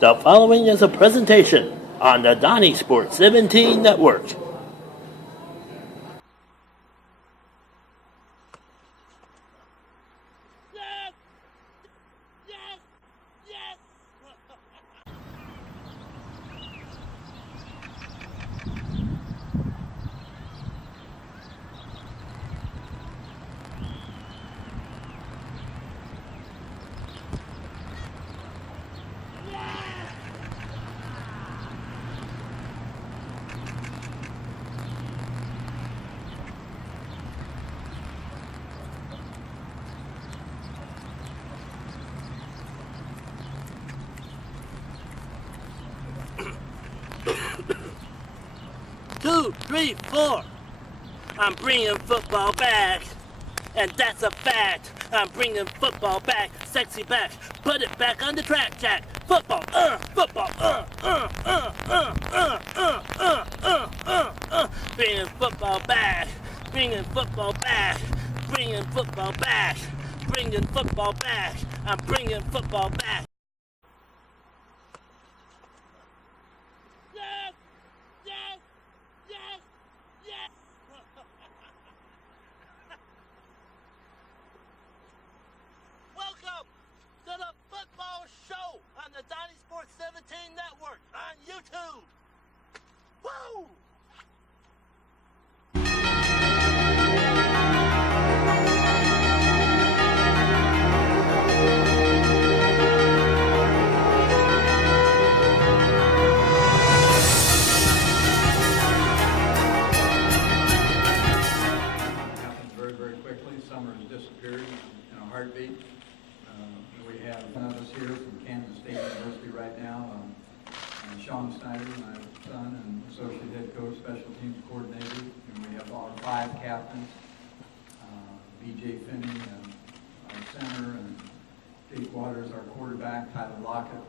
The following is a presentation on the DonnieSport 17 Network. Two, three, four. I'm bringing football back, and that's a fact. I'm bringing football back, sexy back. Put it back on the track, Jack. Football, football, Bringing football back, bringing football back, bringing football back, bringing football back. I'm bringing football back. Welcome to the football show on the DonnieSport 17 Network on YouTube. Woo! Very quickly. Summer has disappeared in a heartbeat. We have one of us here from Kansas State University right now, Coach Snyder, my son and associate head coach, special teams coordinator, and we have our 5 captains, B.J. Finney, our center, and Jake Waters, our quarterback, Tyler Lockett,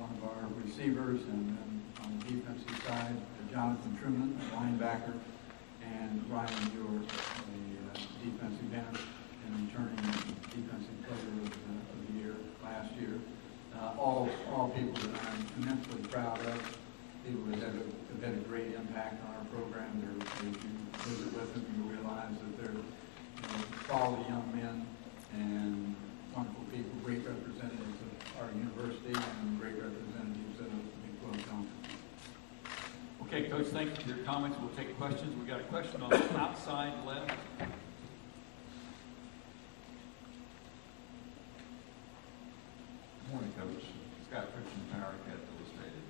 one of our receivers, and then on the defensive side, Jonathan Truman, a linebacker, and Ryan Muir, defensive end and returning defensive player of the year last year. All people that I'm immensely proud of, people that have had a great impact on our program. As you visit with them, you realize that they're quality young men and wonderful people, great representatives of our university and great representatives of the Big 12 Conference. Okay, Coach, thank you for your comments. We'll take questions. We got a question on the outside left. Morning, Coach. Scott Christian, Wildcats Illustrated.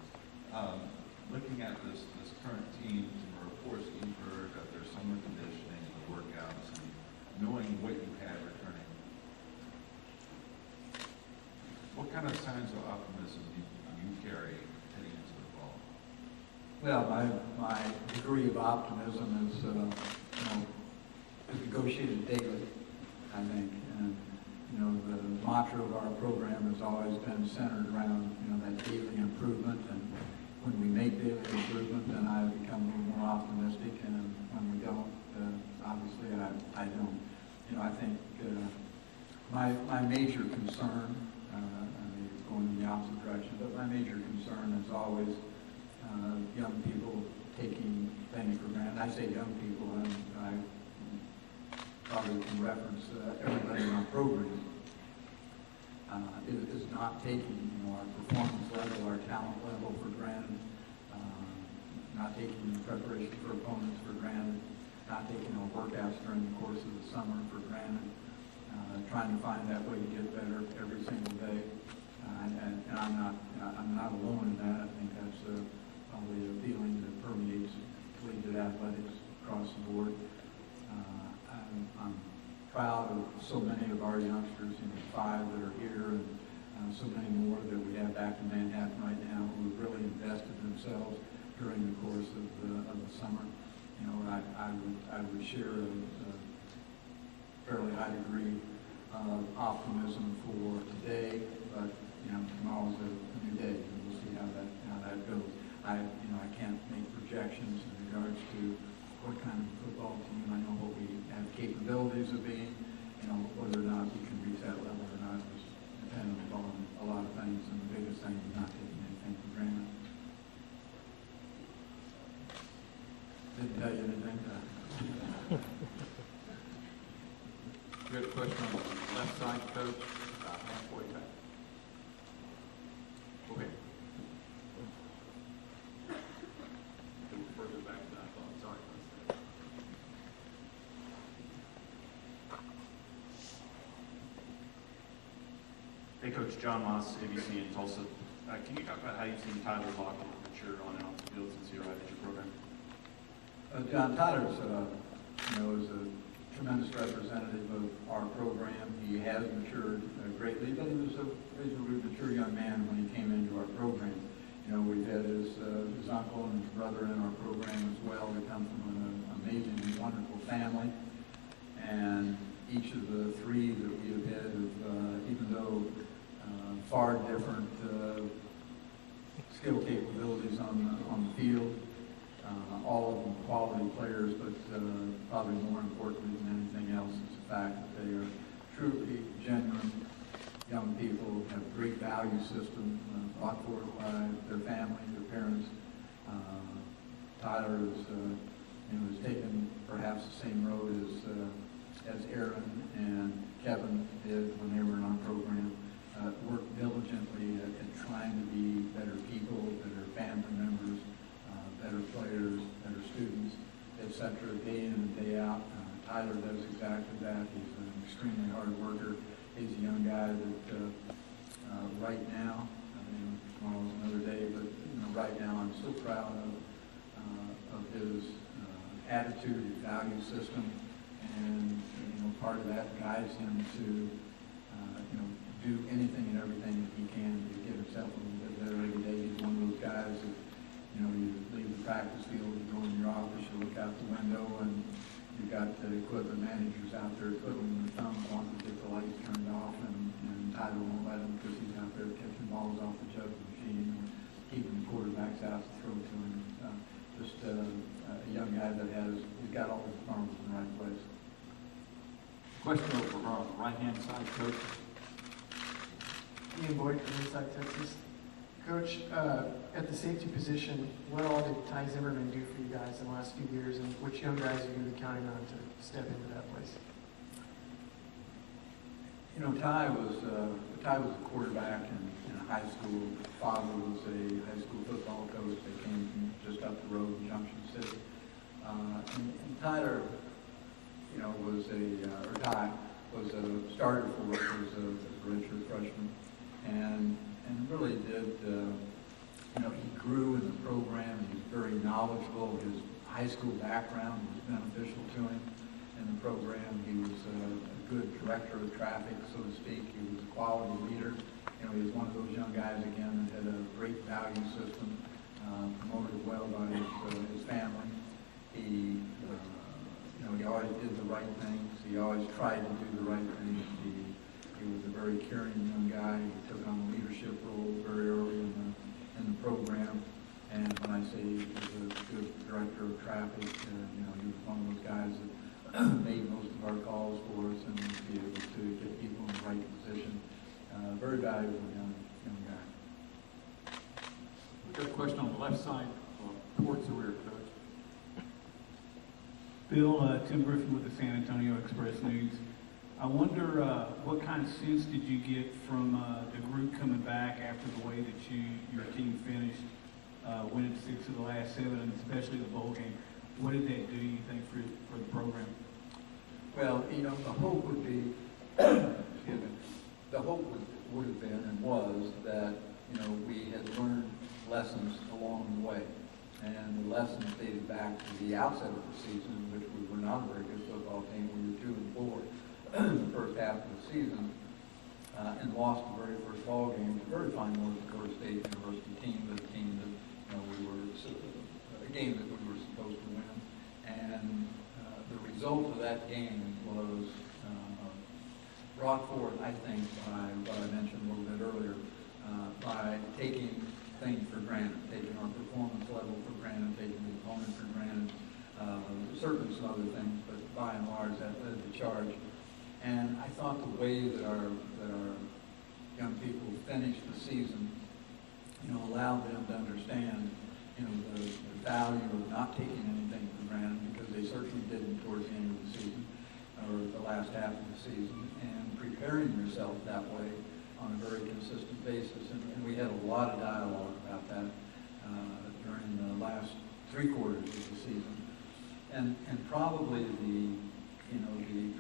Looking at this current team, some reports that you've heard that there's summer conditioning and workouts, and knowing what you had returning, what kind of signs of optimism do you carry heading into the fall? Well, my degree of optimism is negotiated daily, I think, and the mantra of our program has always been centered around, that daily improvement. And when we make daily improvement, then I become a little more optimistic. And when we don't, obviously I don't. I think my major concern, going in the opposite direction, but my major concern is always young people taking things for granted. I say young people, and I probably can reference everybody in our program. Is not taking our performance level, our talent level for granted, not taking the preparation for opponents for granted, not taking our workouts during the course of the summer for granted, trying to find that way to get better every single day. And I'm not alone in that. I think that's probably a feeling that permeates collegiate athletics across the board. I'm proud of so many of our youngsters, 5 that are here, and so many more that we have back in Manhattan right now who have really invested themselves during the course of the summer. I would share a fairly high degree of optimism for today, but tomorrow's a new day, and we'll see how that goes. I can't make projections in regards to what kind of football team. I know what we have capabilities of being. Whether or not we can reach that level or not is dependent upon a lot of things, and the biggest thing is not taking Coach John Moss, ABC in Tulsa. Can you talk about how you've seen Tyler Lockett mature on and off the field since he arrived at your program? John Tyler's, is a tremendous representative of our program. He has matured greatly, but he was a reasonably mature young man when he came into our program. We've had his uncle and his brother in our program as well. They come from an amazing and wonderful family. And each of the three that we have had, even though far different skill capabilities on the field, all of them quality players, but probably more importantly than anything else is the fact that they are truly genuine young people, have a great value system brought forward by their family, their parents. Tyler has taken perhaps the same road as Aaron and Kevin did when they were in our program. Worked diligently at trying to be better people, better family members, better players, better students, etc. Day in and day out. Tyler does exactly that. He's an extremely hard worker. He's a young guy that right now, tomorrow's another day, but right now I'm so proud of his attitude, his value system, and part of that guides him to do anything and everything that he can to get himself a little bit better every day. He's one of those guys that you leave the practice field, you go in your office, you look out the window, and you've got the equipment managers out there twiddling their thumbs wanting to get the lights turned off, and Tyler won't let him because he's out there catching balls off the jugs machine and keeping the quarterbacks out to throw to him. Just a young guy that he's got all his arms in the right place. Question over on the right-hand side, Coach. Ian Boyd from Inside Texas. Coach, at the safety position, what all did Ty Zimmerman do for you guys in the last few years, and which young guys are you going to be counting on to step into that place? Ty was a quarterback in high school. Father was a high school football coach that came from just up the road in Junction City. And Tyler, Ty was a starter for us as a redshirt freshman, and really did. He grew in the program. He was very knowledgeable. His high school background was beneficial to him in the program. He was a good director of traffic, so to speak. He was a quality leader. He was one of those young guys again that had a great value system, promoted well by his family. He always did the right things. He always tried to do the right things. He was a very caring young guy. He took on a leadership role very early in the program. And when I say he was a good director of traffic, he was one of those guys that made most of our calls for us and be able to get people in the right position. Very valuable young guy. We've got a question on the left side, towards the rear, Coach. Bill, Tim Griffin with the San Antonio Express News. I wonder what kind of sense did you get from the group coming back after the way that your team finished, winning 6 of the last 7, and especially the bowl game. What did that do, you think, for the program? Well, the hope would be, excuse me, the hope would have been and was that, we had learned lessons along the way. And the lessons dated back to the outset of the season, in which we were not a very good football team. We were 2-4 in the first half of the season, and lost the very first ball game. A very fine North Dakota State University team, but a team that a game that we were supposed to win. And the result of that game was brought forth, I think, by what I mentioned a little bit earlier, by taking things for granted, taking our performance level for granted, taking the opponent for granted, certainly some other things, but by and large that led the charge. And I thought the way that our young people finished the season, allowed them to understand, the value of not taking anything for granted, because they certainly didn't towards the end of the season, or the last half of the season, and preparing yourself that way on a very consistent basis. And we had a lot of dialogue about that during the last 3 quarters of the season. And probably the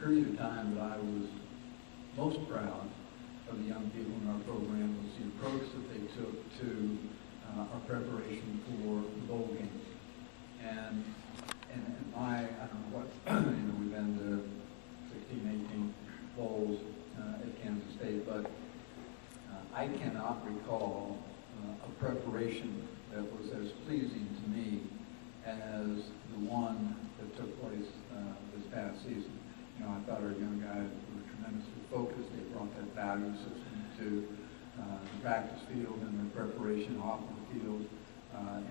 period of time that I was most proud of the young people in our program was the approach that they took to our preparation for the bowl games. And I don't know what, we've been to 16, 18 bowls at Kansas State, but I cannot recall a preparation that was as pleasing to me as the one that took place this past season. I thought our young guys were tremendously focused. They brought that value system to the practice field and their preparation off of the field,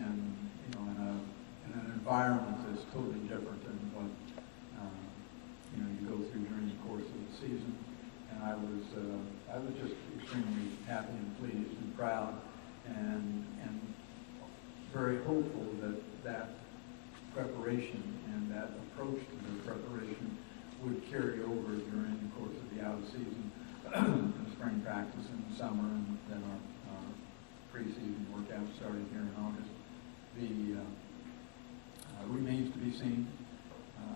and in an environment that's totally different than what you go through during the course of the season. And I was just extremely happy and pleased and proud, and very hopeful that that preparation and that approach to the preparation would carry over during the course of the out season, the spring practice in the summer, and then our preseason workout starting here in August. The remains to be seen.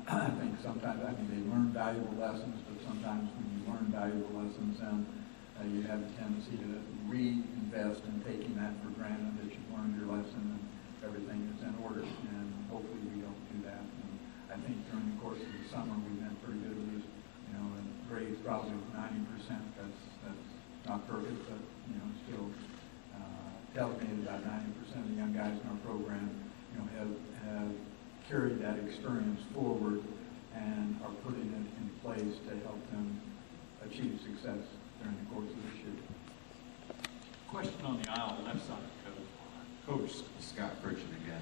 I think sometimes, they learn valuable lessons, but sometimes when you learn valuable lessons, then you have a tendency to reinvest in taking that for granted, that you've learned your lesson and everything is in order, and hopefully we don't do that. And I think during the course of the summer, we've been pretty good at this, and grades probably 90%. That's not perfect, but, still tells me that about 90% of the young guys in our program, have carried that experience forward and are putting it in place to help them achieve success during the course of this year. Question on the aisle, left side, Coach. Coach Scott Pritchett again.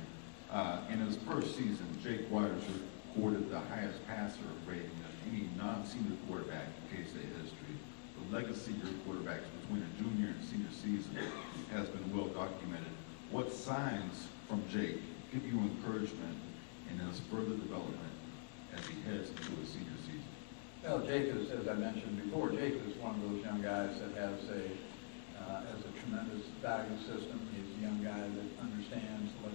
In his first season, Jake Waters recorded the highest passer rating of any non-senior quarterback in K-State history. The legacy of your quarterbacks between a junior and senior season has been well documented. What signs from Jake give you encouragement in his further development as he heads into his senior season? Well, Jake is, as I mentioned before, Jake is one of those young guys that has a tremendous value system. He's a young guy that understands what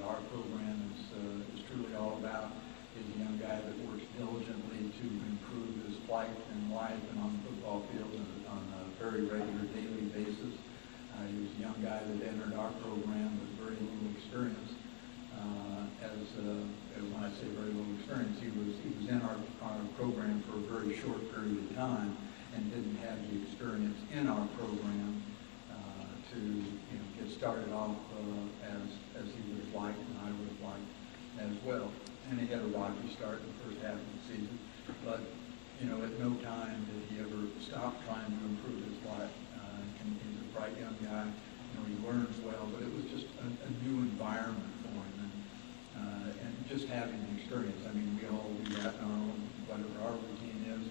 our program is truly all about. He's a young guy that works diligently to improve his plight in life and on the football field on a very regular daily basis. He was a young guy that entered our program with very little experience. When I say very little experience, he was in our program for a very short period of time and didn't have the experience in our program to get started off as he would have liked and I would have liked as well. And he had a rocky start in the first half of the season, but at no time did he ever stop trying to improve his life. He's a bright young guy. He learns well, but it was just a new environment for him, and just having the experience. We all do that in our own, whatever our routine is.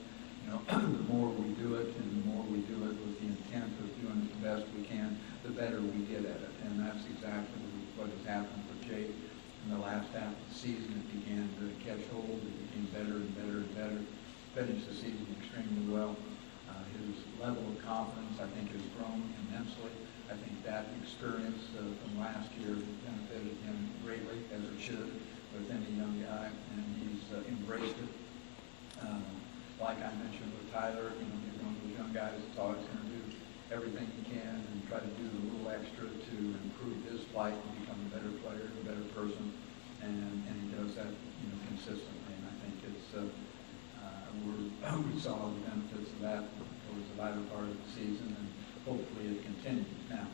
The more we do it, and the more we do it with the intent of doing it the best we can, the better we get at it. And that's exactly what has happened with Jake. In the last half of the season, it began to catch hold. It became better and better and better. Finished the season extremely well. His level of confidence, I think, has grown immensely. I think that experience from last year benefited him greatly, as it should, with any young guy, and he's embraced it. Like I mentioned with Tyler, he's one of those young guys that's always going to do everything he can and try to do a little extra to improve his life and become a better player, a better person, and he does that, consistently. And I think it's we saw the benefits of that towards the latter part of the season, and hopefully it continues. Now,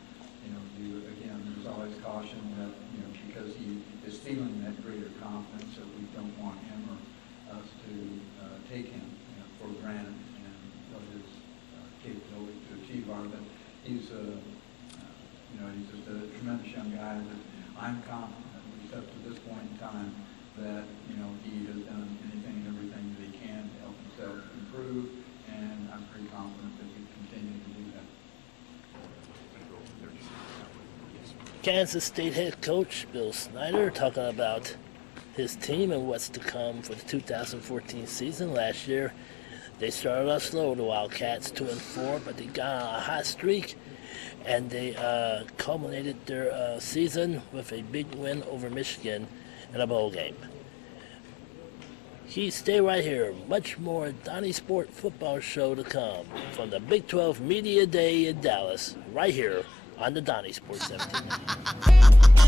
again, there's always caution that because he is feeling that greater confidence, that we don't want him or us to take him for granted and what his capability to achieve are. But he's he's just a tremendous young guy that I'm confident, at least up to this point in time, that he has done anything and everything that he can to help himself improve, and I'm pretty confident that he continue to do that. Kansas State head coach Bill Snyder talking about his team and what's to come for the 2014 season. Last year, they started off slow, the Wildcats, 2-4, but they got on a hot streak, and they culminated their season with a big win over Michigan in a bowl game. Stay right here. Much more DonnieSport Football Show to come from the Big 12 Media Day in Dallas, right here on the DonnieSport 17.